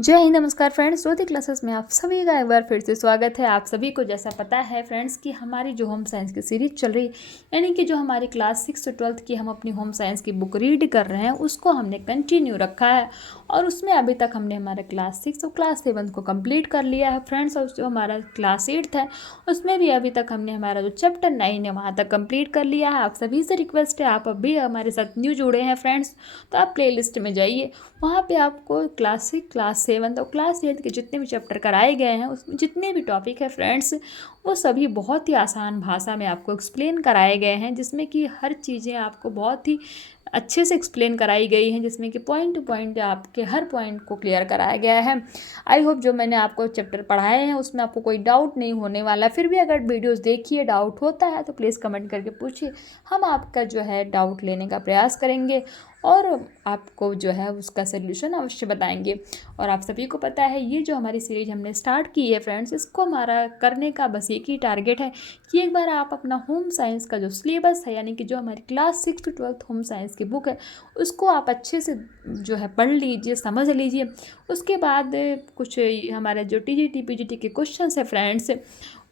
जय हिंद, नमस्कार फ्रेंड्स। ज्योति क्लासेस में आप सभी का एक बार फिर से स्वागत है। आप सभी को जैसा पता है फ्रेंड्स कि हमारी जो होम साइंस की सीरीज चल रही, यानी कि जो हमारी क्लास 6 से 12th की हम अपनी होम साइंस की बुक रीड कर रहे हैं, उसको हमने कंटिन्यू रखा है। और उसमें अभी तक हमने हमारा क्लास 6 और क्लास 7 को कंप्लीट कर लिया है फ्रेंड्स। और जो हमारा क्लास 8 है उसमें भी अभी तक हमने हमारा जो चैप्टर 9 है वहाँ तक कंप्लीट कर लिया है। आप सभी से रिक्वेस्ट है, आप अभी हमारे साथ न्यू जुड़े हैं फ्रेंड्स, तो आप प्ले लिस्ट में जाइए। वहाँ पे आपको क्लास 6, क्लास 7 और क्लास 8 के जितने भी चैप्टर कराए गए हैं, उसमें जितने भी टॉपिक है फ्रेंड्स, वो सभी बहुत ही आसान भाषा में आपको एक्सप्लेन कराए गए हैं, जिसमें कि हर चीज़ें आपको बहुत ही अच्छे से एक्सप्लेन कराई गई हैं, जिसमें कि पॉइंट टू पॉइंट आपके हर पॉइंट को क्लियर कराया गया है। आई होप जो मैंने आपको चैप्टर पढ़ाए हैं उसमें आपको कोई डाउट नहीं होने वाला। फिर भी अगर वीडियोस देखिए डाउट होता है तो प्लीज़ कमेंट करके पूछिए, हम आपका जो है डाउट लेने का प्रयास करेंगे और आपको जो है उसका सल्यूशन अवश्य बताएंगे। और आप सभी को पता है ये जो हमारी सीरीज हमने स्टार्ट की है फ्रेंड्स, इसको हमारा करने का बस एक ही टारगेट है कि एक बार आप अपना होम साइंस का जो सिलेबस है, यानी कि जो हमारी class 6 to 12th home science की बुक है, उसको आप अच्छे से जो है पढ़ लीजिए, समझ लीजिए। उसके बाद कुछ हमारे जो टीजीटी पीजीटी के क्वेश्चंस है फ्रेंड्स,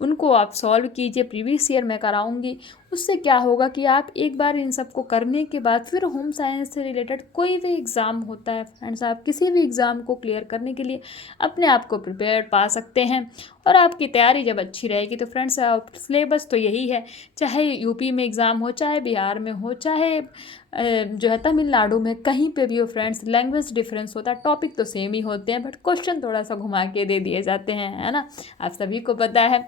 उनको आप सॉल्व कीजिए। प्रीवियस ईयर मैं कराऊंगी। उससे क्या होगा कि आप एक बार इन सबको करने के बाद फिर होम साइंस से रिलेटेड कोई भी एग्ज़ाम होता है फ्रेंड्स, आप किसी भी एग्ज़ाम को क्लियर करने के लिए अपने आप को प्रिपेयर पा सकते हैं। और आपकी तैयारी जब अच्छी रहेगी तो फ्रेंड्स सिलेबस तो यही है, चाहे यूपी में एग्ज़ाम हो, चाहे बिहार में हो, चाहे जो है तमिलनाडु में, कहीं पे भी हो फ्रेंड्स, लैंग्वेज डिफरेंस होता है, टॉपिक तो सेम ही होते हैं, बट क्वेश्चन थोड़ा सा घुमा के दे दिए जाते हैं, है ना। आप सभी को पता है,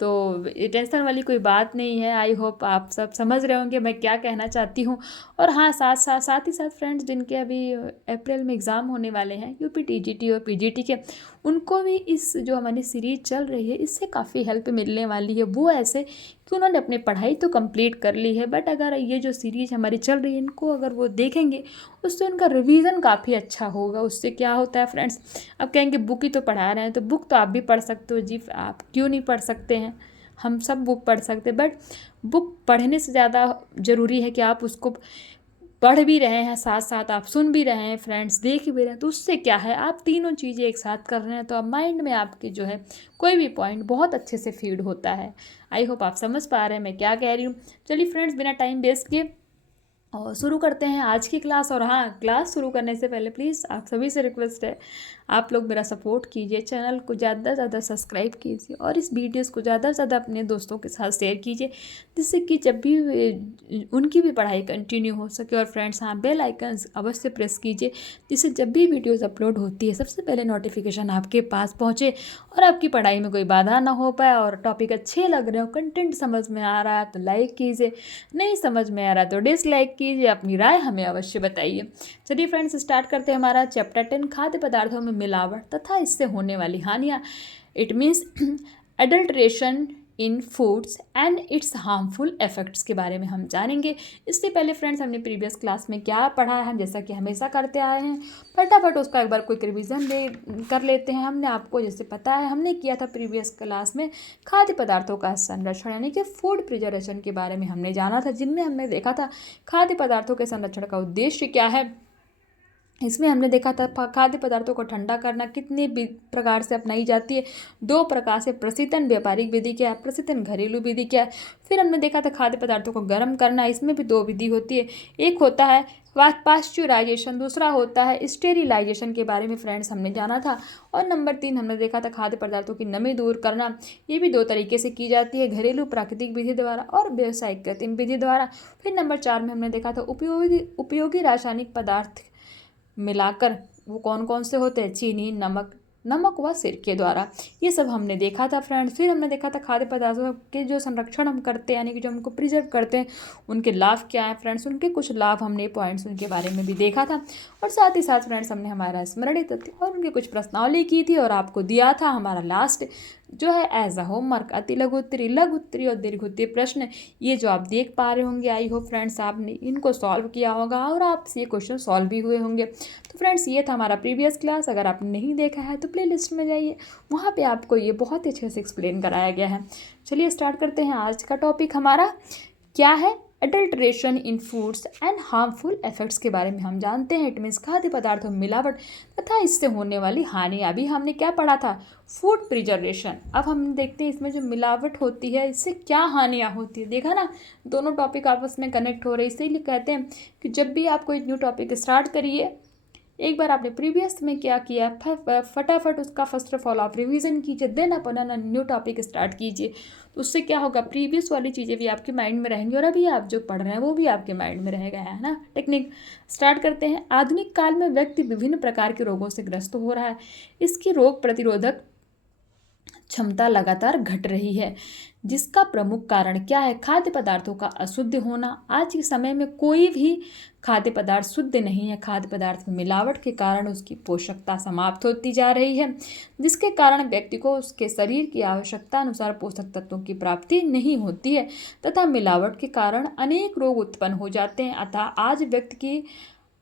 तो ये टेंशन वाली कोई बात नहीं है। आई होप आप सब समझ रहे होंगे मैं क्या कहना चाहती हूँ। और हाँ, साथ ही साथ फ्रेंड्स, जिनके अभी अप्रैल में एग्ज़ाम होने वाले हैं यूपी टीजीटी और पीजीटी के, उनको भी इस जो हमारी सीरीज चल रही है इससे काफ़ी हेल्प मिलने वाली है। वो ऐसे कि उन्होंने अपनी पढ़ाई तो कंप्लीट कर ली है, बट अगर ये जो सीरीज हमारी चल रही है इनको अगर वो देखेंगे, उससे उनका रिवीजन काफ़ी अच्छा होगा। उससे क्या होता है फ्रेंड्स, अब कहेंगे बुक ही तो पढ़ा रहे हैं, तो बुक तो आप भी पढ़ सकते हो जी, आप क्यों नहीं पढ़ सकते हैं। हम सब बुक पढ़ सकते हैं, बट बुक पढ़ने से ज़्यादा ज़रूरी है कि आप उसको पढ़ भी रहे हैं, साथ साथ आप सुन भी रहे हैं फ्रेंड्स, देख भी रहे हैं। तो उससे क्या है, आप तीनों चीज़ें एक साथ कर रहे हैं, तो अब माइंड में आपके जो है कोई भी पॉइंट बहुत अच्छे से फीड होता है। आई होप आप समझ पा रहे हैं मैं क्या कह रही हूँ। चलिए फ्रेंड्स, बिना टाइम वेस्ट किए और शुरू करते हैं आज की क्लास। और हाँ, क्लास शुरू करने से पहले प्लीज़ आप सभी से रिक्वेस्ट है, आप लोग मेरा सपोर्ट कीजिए, चैनल को ज़्यादा से ज़्यादा सब्सक्राइब कीजिए और इस वीडियोस को ज़्यादा से ज़्यादा अपने दोस्तों के साथ शेयर कीजिए, जिससे कि जब भी उनकी भी पढ़ाई कंटिन्यू हो सके। और फ्रेंड्स हाँ, बेल आइकन्स अवश्य प्रेस कीजिए, जिससे जब भी वीडियोज़ अपलोड होती है सबसे पहले नोटिफिकेशन आपके पास पहुँचे और आपकी पढ़ाई में कोई बाधा ना हो पाए। और टॉपिक अच्छे लग रहे हो, कंटेंट समझ में आ रहा है तो लाइक कीजिए, नहीं समझ में आ रहा तो डिसलाइक कीजिए, अपनी राय हमें अवश्य बताइए। चलिए फ्रेंड्स, स्टार्ट करते हैं हमारा चैप्टर 10, खाद्य पदार्थों में मिलावट तथा इससे होने वाली हानियाँ। It means adulteration in foods and its harmful effects के बारे में हम जानेंगे। इससे पहले फ्रेंड्स, हमने प्रीवियस क्लास में क्या पढ़ा है, हम जैसा कि हमेशा करते आए हैं, फटाफट उसका एक बार क्विक रिवीजन कर लेते हैं। हमने आपको जैसे पता है, हमने किया था प्रीवियस क्लास में खाद्य पदार्थों का संरक्षण, यानी कि फूड प्रिजर्वेशन के बारे में हमने जाना था, जिनमें हमने देखा था खाद्य पदार्थों के संरक्षण का उद्देश्य क्या है। इसमें हमने देखा था खाद्य पदार्थों को ठंडा करना कितने प्रकार से अपनाई जाती है। 2 प्रकार से, प्रशीतन व्यापारिक विधि क्या है, प्रशीतन घरेलू विधि क्या है। फिर हमने देखा था खाद्य पदार्थों को गर्म करना, इसमें भी 2 विधि होती है। एक होता है पाश्चुराइजेशन, दूसरा होता है स्टेरिलाइजेशन के बारे में फ्रेंड्स हमने जाना था। और नंबर 3 हमने देखा था खाद्य पदार्थों की नमी दूर करना। ये भी 2 तरीके से की जाती है, घरेलू प्राकृतिक विधि द्वारा और व्यावसायिक कृत्रिम विधि द्वारा। फिर नंबर 4 में हमने देखा था उपयोगी रासायनिक पदार्थ मिलाकर, वो कौन कौन से होते हैं, चीनी, नमक व सिरके द्वारा। ये सब हमने देखा था फ्रेंड्स। फिर हमने देखा था खाद्य पदार्थों के जो संरक्षण हम करते हैं, यानी कि जो हमको प्रिजर्व करते हैं, उनके लाभ क्या हैं फ्रेंड्स, उनके कुछ लाभ हमने पॉइंट्स उनके बारे में भी देखा था। और साथ ही साथ फ्रेंड्स, हमने हमारा स्मरणीय तथ्य और उनके कुछ प्रश्नावली की थी और आपको दिया था हमारा लास्ट जो है एज अ होमवर्क, अति लघु उत्तरी, लघु उत्तरी और दीर्घ उत्तरीय प्रश्न। ये जो आप देख पा रहे होंगे, आई होप फ्रेंड्स आपने इनको सॉल्व किया होगा और आपसे ये क्वेश्चन सॉल्व भी हुए होंगे। तो फ्रेंड्स, ये था हमारा प्रीवियस क्लास। अगर आपने नहीं देखा है तो प्ले लिस्ट में जाइए, वहाँ पे आपको ये बहुत ही अच्छे से एक्सप्लेन कराया गया है। चलिए स्टार्ट करते हैं। आज का टॉपिक हमारा क्या है, adulteration in foods and harmful effects के बारे में हम जानते हैं। इट मीन्स खाद्य पदार्थों में मिलावट तथा इससे होने वाली हानि। अभी हमने क्या पढ़ा था, फूड प्रिजर्वेशन। अब हम देखते हैं इसमें जो मिलावट होती है इससे क्या हानियाँ होती है। देखा ना, दोनों टॉपिक आपस में कनेक्ट हो रहे हैं। इसीलिए कहते हैं कि जब भी आप कोई न्यू टॉपिक स्टार्ट करिए, एक बार आपने प्रीवियस में क्या किया, फटाफट उसका फर्स्ट ऑफ ऑल आप रिवीजन कीजिए, देन अपना न्यू टॉपिक स्टार्ट कीजिए। तो उससे क्या होगा, प्रीवियस वाली चीज़ें भी आपके माइंड में रहेंगी और अभी आप जो पढ़ रहे हैं वो भी आपके माइंड में रहेगा, है ना। टेक्निक स्टार्ट करते हैं। आधुनिक काल में व्यक्ति विभिन्न प्रकार के रोगों से ग्रस्त हो रहा है। इसकी रोग प्रतिरोधक क्षमता लगातार घट रही है, जिसका प्रमुख कारण क्या है, खाद्य पदार्थों का अशुद्ध होना। आज के समय में कोई भी खाद्य पदार्थ शुद्ध नहीं है। खाद्य पदार्थ में मिलावट के कारण उसकी पोषकता समाप्त होती जा रही है, जिसके कारण व्यक्ति को उसके शरीर की आवश्यकता अनुसार पोषक तत्वों की प्राप्ति नहीं होती है तथा मिलावट के कारण अनेक रोग उत्पन्न हो जाते हैं। अतः आज व्यक्ति की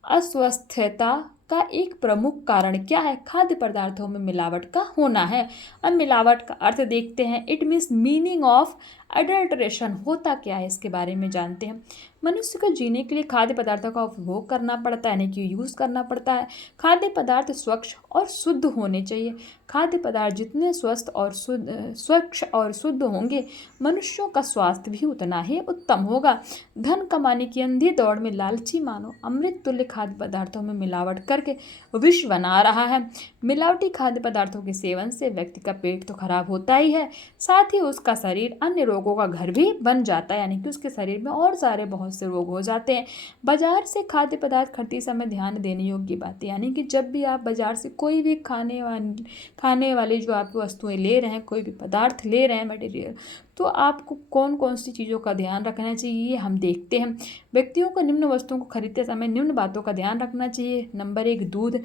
अस्वस्थता का एक प्रमुख कारण क्या है, खाद्य पदार्थों में मिलावट का होना है। अब मिलावट का अर्थ देखते हैं। It means meaning of adulteration होता क्या है, इसके बारे में जानते हैं। मनुष्य को जीने के लिए खाद्य पदार्थों का उपभोग करना पड़ता है, यानी कि यूज़ करना पड़ता है। खाद्य पदार्थ स्वच्छ और शुद्ध होने चाहिए। खाद्य पदार्थ जितने स्वच्छ और शुद्ध होंगे, मनुष्यों का स्वास्थ्य भी उतना ही उत्तम होगा। धन कमाने की अंधी दौड़ में लालची मानव अमृत तुल्य खाद्य पदार्थों में मिलावट करके विष बना रहा है। मिलावटी खाद्य पदार्थों के सेवन से व्यक्ति का पेट तो खराब होता ही है, साथ ही उसका शरीर अन्य रोगों का घर भी बन जाता है, यानी कि उसके शरीर में और सारे बहुत से रोग हो जाते हैं। बाजार से खाद्य पदार्थ खरीदते समय ध्यान देने योग्य बात, यानी कि जब भी आप बाजार से कोई भी खाने वाली जो आप वस्तुएं ले रहे हैं, कोई भी पदार्थ ले रहे हैं, मटेरियल, तो आपको कौन कौन सी चीज़ों का ध्यान रखना चाहिए, हम देखते हैं। व्यक्तियों को निम्न वस्तुओं को खरीदते समय निम्न बातों का ध्यान रखना चाहिए। नंबर 1, दूध।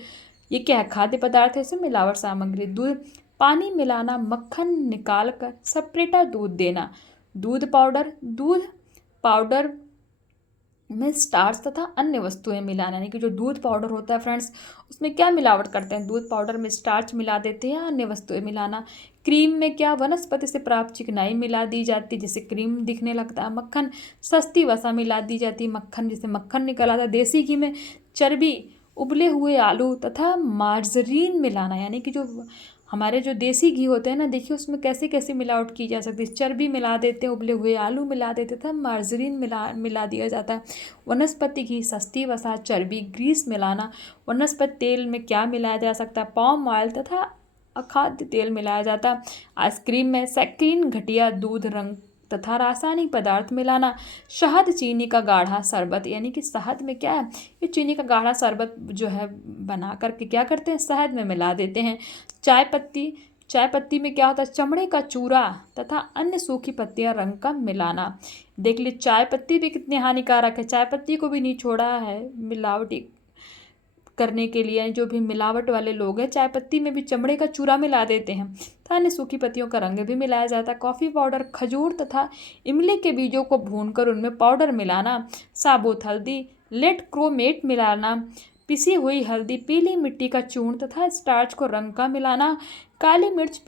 ये क्या है, खाद्य पदार्थ है, इसमें मिलावट सामग्री। दूध, पानी मिलाना, मक्खन निकाल कर सेपरेटा दूध देना। दूध पाउडर में स्टार्च तथा अन्य वस्तुएं मिलाना, यानी कि जो दूध पाउडर होता है फ्रेंड्स, उसमें क्या मिलावट करते हैं, दूध पाउडर में स्टार्च मिला देते हैं, अन्य वस्तुएं मिलाना। क्रीम में क्या, वनस्पति से प्राप्त चिकनाई मिला दी जाती है, जिससे क्रीम दिखने लगता है। मक्खन, सस्ती वसा मिला दी जाती है, मक्खन जिससे मक्खन निकल आता है। देसी घी में चर्बी, उबले हुए आलू तथा मार्जरीन मिलाना, यानी कि जो हमारे जो देसी घी होते हैं ना, देखिए उसमें कैसे कैसे मिलावट की जा सकती है। चर्बी मिला देते हैं, उबले हुए आलू मिला देते थे, मार्जरीन मिला दिया जाता है। वनस्पति घी, सस्ती वसा, चर्बी, ग्रीस मिलाना। वनस्पति तेल में क्या मिलाया जा सकता है, पाम ऑयल तथा अखाद्य तेल मिलाया जाता है। आइसक्रीम में सैक्रीन, घटिया दूध, रंग तथा रासायनिक पदार्थ मिलाना। शहद, चीनी का गाढ़ा शरबत, यानी कि शहद में क्या है, ये चीनी का गाढ़ा शरबत जो है बना करके क्या करते हैं, शहद में मिला देते हैं। चाय पत्ती में क्या होता है, चमड़े का चूरा तथा अन्य सूखी पत्तियां, रंग का मिलाना। देख लीजिए चाय पत्ती भी कितनी हानिकारक है, चाय पत्ती को भी नहीं छोड़ा है मिलावटी करने के लिए। जो भी मिलावट वाले लोग हैं, चाय पत्ती में भी चमड़े का चूरा मिला देते हैं तथा अन्य सूखी पत्तियों का रंग भी मिलाया जाता है। कॉफ़ी पाउडर, खजूर तथा इमली के बीजों को भूनकर उनमें पाउडर मिलाना। साबुत हल्दी, लेड क्रोमेट मिलाना। पिसी हुई हल्दी, पीली मिट्टी का चूर्ण तथा स्टार्च को रंग का मिलाना। काली मिर्च,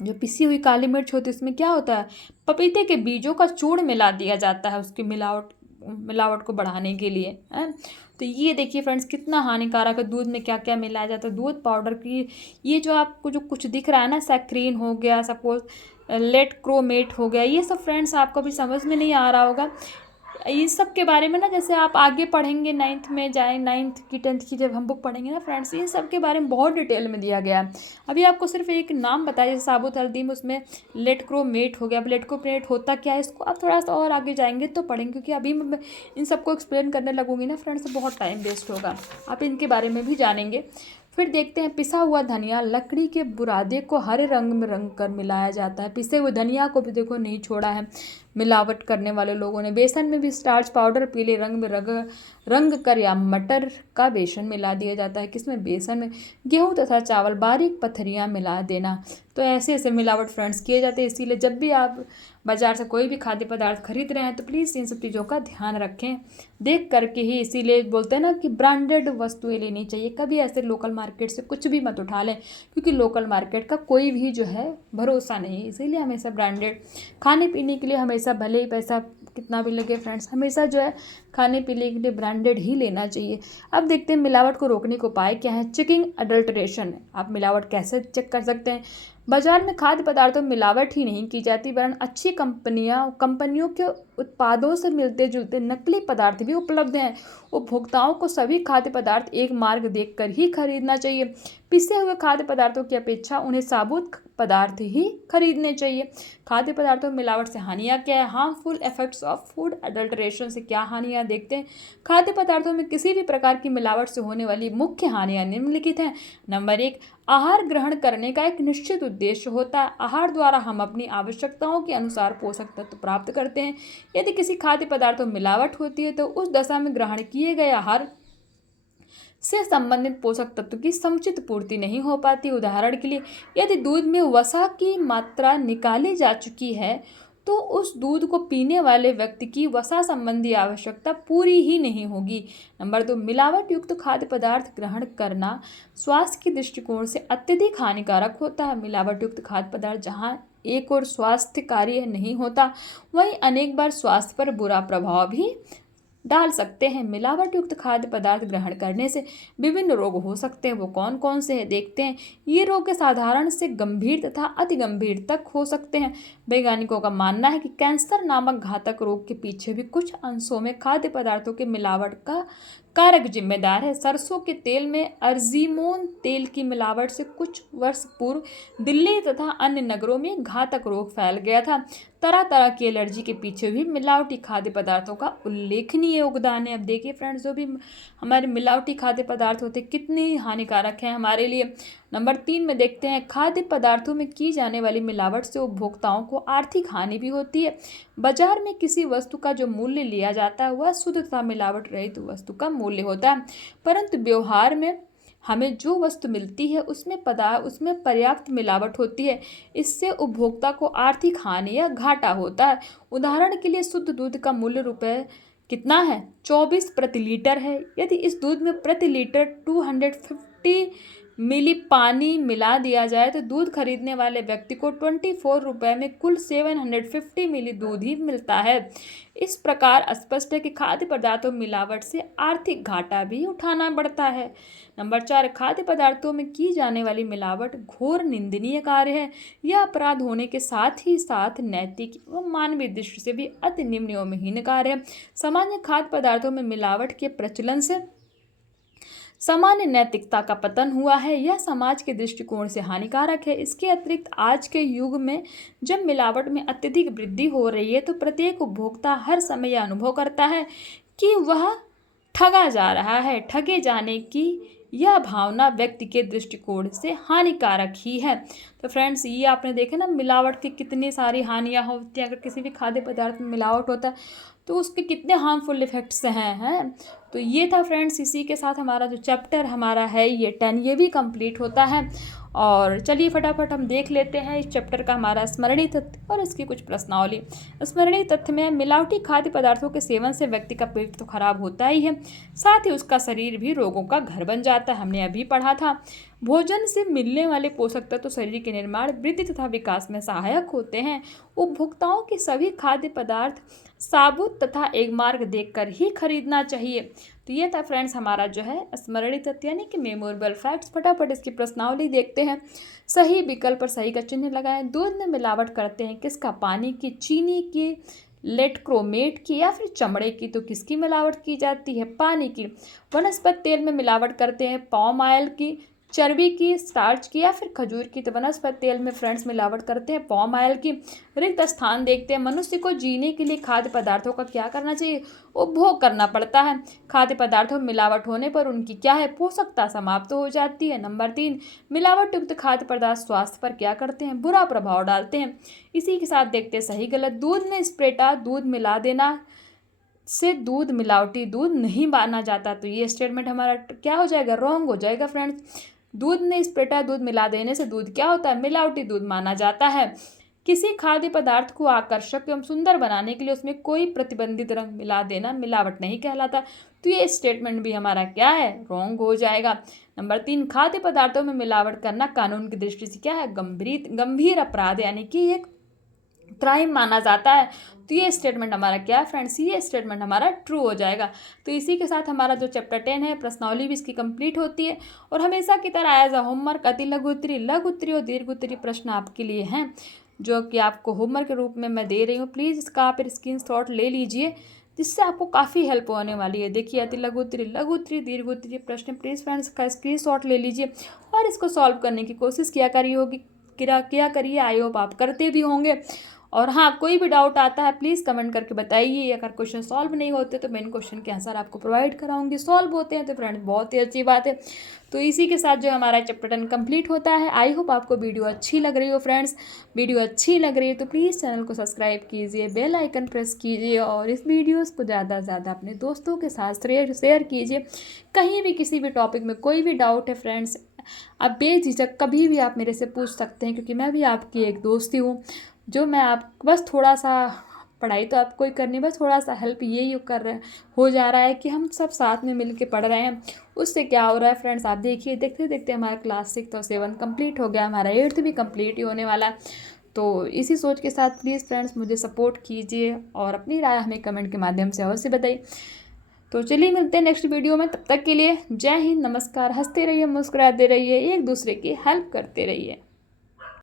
जो पिसी हुई काली मिर्च होती है उसमें क्या होता है, पपीते के बीजों का चूर्ण मिला दिया जाता है उसकी मिलावट को बढ़ाने के लिए है। तो ये देखिए फ्रेंड्स कितना हानिकारक है। दूध में क्या क्या मिलाया जाता है, दूध पाउडर की, ये जो आपको जो कुछ दिख रहा है ना, सैक्रीन हो गया, सपोज लेड क्रोमेट हो गया, ये सब फ्रेंड्स आपको भी समझ में नहीं आ रहा होगा। इस सब के बारे में ना, जैसे आप आगे पढ़ेंगे, 9th में जाए, 9th की 10th की जब हम बुक पढ़ेंगे ना फ्रेंड्स, इन सब के बारे में बहुत डिटेल में दिया गया है। अभी आपको सिर्फ एक नाम बताया, जैसे साबुत हल्दी में उसमें लेड क्रोमेट हो गया। अब लेड क्रोमेट होता क्या है, इसको आप थोड़ा सा और आगे जाएंगे तो पढ़ेंगे, क्योंकि अभी मैं इन सबको एक्सप्लेन करने लगूंगी ना फ्रेंड्स, तो बहुत टाइम वेस्ट होगा, आप इनके बारे में भी जानेंगे। फिर देखते हैं पिसा हुआ धनिया, लकड़ी के बुरादे को हरे रंग में रंग कर मिलाया जाता है। पिसे हुए धनिया को भी देखो नहीं छोड़ा है मिलावट करने वाले लोगों ने। बेसन में भी स्टार्च पाउडर पीले रंग में रंग कर या मटर का बेसन मिला दिया जाता है। किसमें, बेसन में। गेहूं तथा चावल, बारीक पथरियां मिला देना। तो ऐसे ऐसे मिलावट फ्रेंड्स किए जाते हैं। इसीलिए जब भी आप बाजार से कोई भी खाद्य पदार्थ खरीद रहे हैं तो प्लीज़ इन सब चीज़ों का ध्यान रखें देख करके ही। इसीलिए बोलते हैं ना कि ब्रांडेड वस्तुएं लेनी चाहिए, कभी ऐसे लोकल मार्केट से कुछ भी मत उठा लें, क्योंकि लोकल मार्केट का कोई भी जो है भरोसा नहीं। इसीलिए हमेशा ब्रांडेड खाने पीने के लिए हमेशा, भले ही पैसा कितना भी लगे फ्रेंड्स, हमेशा जो है खाने पीने के लिए ब्रांडेड ही लेना चाहिए। अब देखते हैं मिलावट को रोकने के उपाय क्या है। चेकिंग अडल्ट्रेशन, आप मिलावट कैसे चेक कर सकते हैं। बाजार में खाद्य पदार्थों में मिलावट ही नहीं की जाती, वरन अच्छी कंपनियों के उत्पादों से मिलते जुलते नकली पदार्थ भी उपलब्ध हैं। उपभोक्ताओं को सभी खाद्य पदार्थ एक मार्ग देखकर ही खरीदना चाहिए। पिसे हुए खाद्य पदार्थों की अपेक्षा उन्हें साबुत पदार्थ ही खरीदने चाहिए। खाद्य पदार्थों में मिलावट से हानियाँ क्या है। Harmful effects of food adulteration से क्या हानियाँ देखते हैं। खाद्य पदार्थों में किसी भी प्रकार की मिलावट से होने वाली मुख्य हानियाँ निम्नलिखित हैं। नंबर 1, आहार ग्रहण करने का एक निश्चित उद्देश्य होता है। आहार द्वारा हम अपनी आवश्यकताओं के अनुसार पोषक तत्व प्राप्त करते हैं। यदि किसी खाद्य पदार्थों में मिलावट होती है तो उस दशा में ग्रहण किए गए आहार से संबंधित पोषक तत्व की समुचित पूर्ति नहीं हो पाती। उदाहरण के लिए, यदि दूध में वसा की मात्रा निकाली जा चुकी है तो उस दूध को पीने वाले व्यक्ति की वसा संबंधी आवश्यकता पूरी ही नहीं होगी। नंबर 2, मिलावट युक्त खाद्य पदार्थ ग्रहण करना स्वास्थ्य के दृष्टिकोण से अत्यधिक हानिकारक होता है। मिलावट युक्त खाद्य पदार्थ जहाँ एक और स्वास्थ्यकारी नहीं होता, वहीं अनेक बार स्वास्थ्य पर बुरा प्रभाव भी डाल सकते हैं। मिलावट युक्त खाद्य पदार्थ ग्रहण करने से विभिन्न रोग हो सकते हैं। वो कौन कौन से हैं देखते हैं। ये रोग साधारण से गंभीर तथा अति गंभीर तक हो सकते हैं। वैज्ञानिकों का मानना है कि कैंसर नामक घातक रोग के पीछे भी कुछ अंशों में खाद्य पदार्थों के मिलावट का कारक जिम्मेदार है। सरसों के तेल में अर्जीमोन तेल की मिलावट से कुछ वर्ष पूर्व दिल्ली तथा अन्य नगरों में घातक रोग फैल गया था। तरह तरह की एलर्जी के पीछे भी मिलावटी खाद्य पदार्थों का उल्लेखनीय योगदान है। अब देखिए फ्रेंड्स, जो भी हमारे मिलावटी खाद्य पदार्थ होते हैं कितने हानिकारक हैं हमारे लिए। नंबर 3 में देखते हैं, खाद्य पदार्थों में की जाने वाली मिलावट से उपभोक्ताओं को आर्थिक हानि भी होती है। बाजार में किसी वस्तु का जो मूल्य लिया जाता है वह शुद्ध तथा मिलावट रहित वस्तु का मूल्य होता है, परंतु व्यवहार में हमें जो वस्तु मिलती है उसमें पर्याप्त मिलावट होती है। इससे उपभोक्ता को आर्थिक हानि या घाटा होता है। उदाहरण के लिए, शुद्ध दूध का मूल्य रुपये कितना है, 24 प्रति लीटर है। यदि इस दूध में प्रति लीटर 250 मिली पानी मिला दिया जाए तो दूध खरीदने वाले व्यक्ति को 24 रुपये में कुल 750 मिली दूध ही मिलता है। इस प्रकार स्पष्ट है कि खाद्य पदार्थों में मिलावट से आर्थिक घाटा भी उठाना पड़ता है। नंबर 4, खाद्य पदार्थों में की जाने वाली मिलावट घोर निंदनीय कार्य है। यह अपराध होने के साथ ही साथ नैतिक व मानवीय दृष्टि से भी अति निम्न एवं हीन कार्य है। सामान्य खाद्य पदार्थों में मिलावट के प्रचलन से सामान्य नैतिकता का पतन हुआ है। यह समाज के दृष्टिकोण से हानिकारक है। इसके अतिरिक्त आज के युग में जब मिलावट में अत्यधिक वृद्धि हो रही है तो प्रत्येक उपभोक्ता हर समय यह अनुभव करता है कि वह ठगा जा रहा है। ठगे जाने की यह भावना व्यक्ति के दृष्टिकोण से हानिकारक ही है। तो फ्रेंड्स, ये आपने देखे ना, मिलावट की कितनी सारी हानियाँ होती हैं। अगर किसी भी खाद्य पदार्थ में मिलावट होता है तो उसके कितने हार्मफुल इफ़ेक्ट्स हैं। तो ये था फ्रेंड्स, इसी के साथ हमारा जो चैप्टर हमारा है ये 10 ये भी कंप्लीट होता है। और चलिए फटाफट हम देख लेते हैं इस चैप्टर का हमारा स्मरणीय तथ्य और इसकी कुछ प्रश्नावली। स्मरणीय तथ्य में मिलावटी खाद्य पदार्थों के सेवन से व्यक्ति का पेट तो खराब होता ही है, साथ ही उसका शरीर भी रोगों का घर बन जाता है। हमने अभी पढ़ा था, भोजन से मिलने वाले पोषक तत्व शरीर के निर्माण, वृद्धि तथा विकास में सहायक होते हैं। उपभोक्ताओं के सभी खाद्य पदार्थ साबुत तथा एक मार्ग देखकर ही खरीदना चाहिए। तो ये था फ्रेंड्स हमारा जो है स्मरणीय तथ्य यानी कि मेमोरेबल फैक्ट्स। फटाफट इसकी प्रश्नावली देखते हैं। सही विकल्प पर सही का चिन्ह लगाएं। दूध में मिलावट करते हैं किसका, पानी की, चीनी की, लेटक्रोमेट की या फिर चमड़े की। तो किसकी मिलावट की जाती है, पानी की। वनस्पति तेल में मिलावट करते हैं पाम ऑयल की, चर्बी की, स्टार्च की या फिर खजूर की। तो वनस्पति तेल में फ्रेंड्स मिलावट करते हैं पाम ऑयल की। रिक्त स्थान देखते हैं। मनुष्य को जीने के लिए खाद्य पदार्थों का क्या करना चाहिए, उपभोग करना पड़ता है। खाद्य पदार्थों में मिलावट होने पर उनकी क्या है, पोषकता समाप्त हो जाती है। नंबर 3, मिलावट युक्त खाद्य पदार्थ स्वास्थ्य पर क्या करते हैं, बुरा प्रभाव डालते हैं। इसी के साथ देखते हैं सही गलत। दूध में स्प्रेटा दूध मिला देना से दूध मिलावटी दूध नहीं माना जाता। तो ये स्टेटमेंट हमारा क्या हो जाएगा, रॉन्ग हो जाएगा फ्रेंड्स। दूध में स्प्रेटा दूध मिला देने से दूध क्या होता है, मिलावटी दूध माना जाता है। किसी खाद्य पदार्थ को आकर्षक एवं सुंदर बनाने के लिए उसमें कोई प्रतिबंधित रंग मिला देना मिलावट नहीं कहलाता। तो ये स्टेटमेंट भी हमारा क्या है, रॉन्ग हो जाएगा। नंबर 3, खाद्य पदार्थों में मिलावट करना कानून की दृष्टि से क्या है, गंभीर अपराध यानी कि एक क्राइम माना जाता है। तो ये स्टेटमेंट हमारा क्या है फ्रेंड्स, ये स्टेटमेंट हमारा ट्रू हो जाएगा। तो इसी के साथ हमारा जो चैप्टर 10 है प्रश्नावली भी इसकी कंप्लीट होती है। और हमेशा की तरह एज अ होमवर्क अति लघु उत्तरीय, लघु उत्तरीय और दीर्घ उत्तरीय प्रश्न आपके लिए हैं, जो कि आपको होमवर्क के रूप में मैं दे रही हूँ। प्लीज़ इसका आप स्क्रीनशॉट ले लीजिए, जिससे आपको काफ़ी हेल्प होने वाली है। देखिए अति लघु उत्तरीय दीर्घ उत्तरीय प्रश्न, प्लीज़ फ्रेंड्स का स्क्रीनशॉट ले लीजिए और इसको सॉल्व करने की कोशिश किया करिए। आई होप आप करते भी होंगे। और हाँ, कोई भी डाउट आता है प्लीज़ कमेंट करके बताइए। अगर क्वेश्चन सॉल्व नहीं होते तो मैं इन क्वेश्चन के आंसर आपको प्रोवाइड कराऊंगी। सॉल्व होते हैं तो फ्रेंड्स बहुत ही अच्छी बात है। तो इसी के साथ जो हमारा चैप्टर 10 कंप्लीट होता है। आई होप आपको वीडियो अच्छी लग रही हो फ्रेंड्स। वीडियो अच्छी लग रही है तो प्लीज़ चैनल को सब्सक्राइब कीजिए, बेल आइकन प्रेस कीजिए और इस वीडियोस को ज़्यादा से ज़्यादा अपने दोस्तों के साथ शेयर कीजिए। कहीं भी किसी भी टॉपिक में कोई भी डाउट है फ्रेंड्स, आप बेझिझक कभी भी आप मेरे से पूछ सकते हैं, क्योंकि मैं भी आपकी एक दोस्ती हूँ। जो मैं आप बस थोड़ा सा, पढ़ाई तो आपको ही करनी, बस थोड़ा सा हेल्प ये कर रहे हो जा रहा है कि हम सब साथ में मिल के पढ़ रहे हैं। उससे क्या हो रहा है फ्रेंड्स, आप देखिए देखते देखते हमारा क्लास 6 और 7 कंप्लीट हो गया, हमारा 8th भी कंप्लीट ही होने वाला है। तो इसी सोच के साथ प्लीज़ फ्रेंड्स मुझे सपोर्ट कीजिए और अपनी राय हमें कमेंट के माध्यम से अवश्य बताइए। तो चलिए मिलते हैं नेक्स्ट वीडियो में, तब तक के लिए जय हिंद, नमस्कार। हंसते रहिए, मुस्कुराते रहिए, एक दूसरे की हेल्प करते रहिए।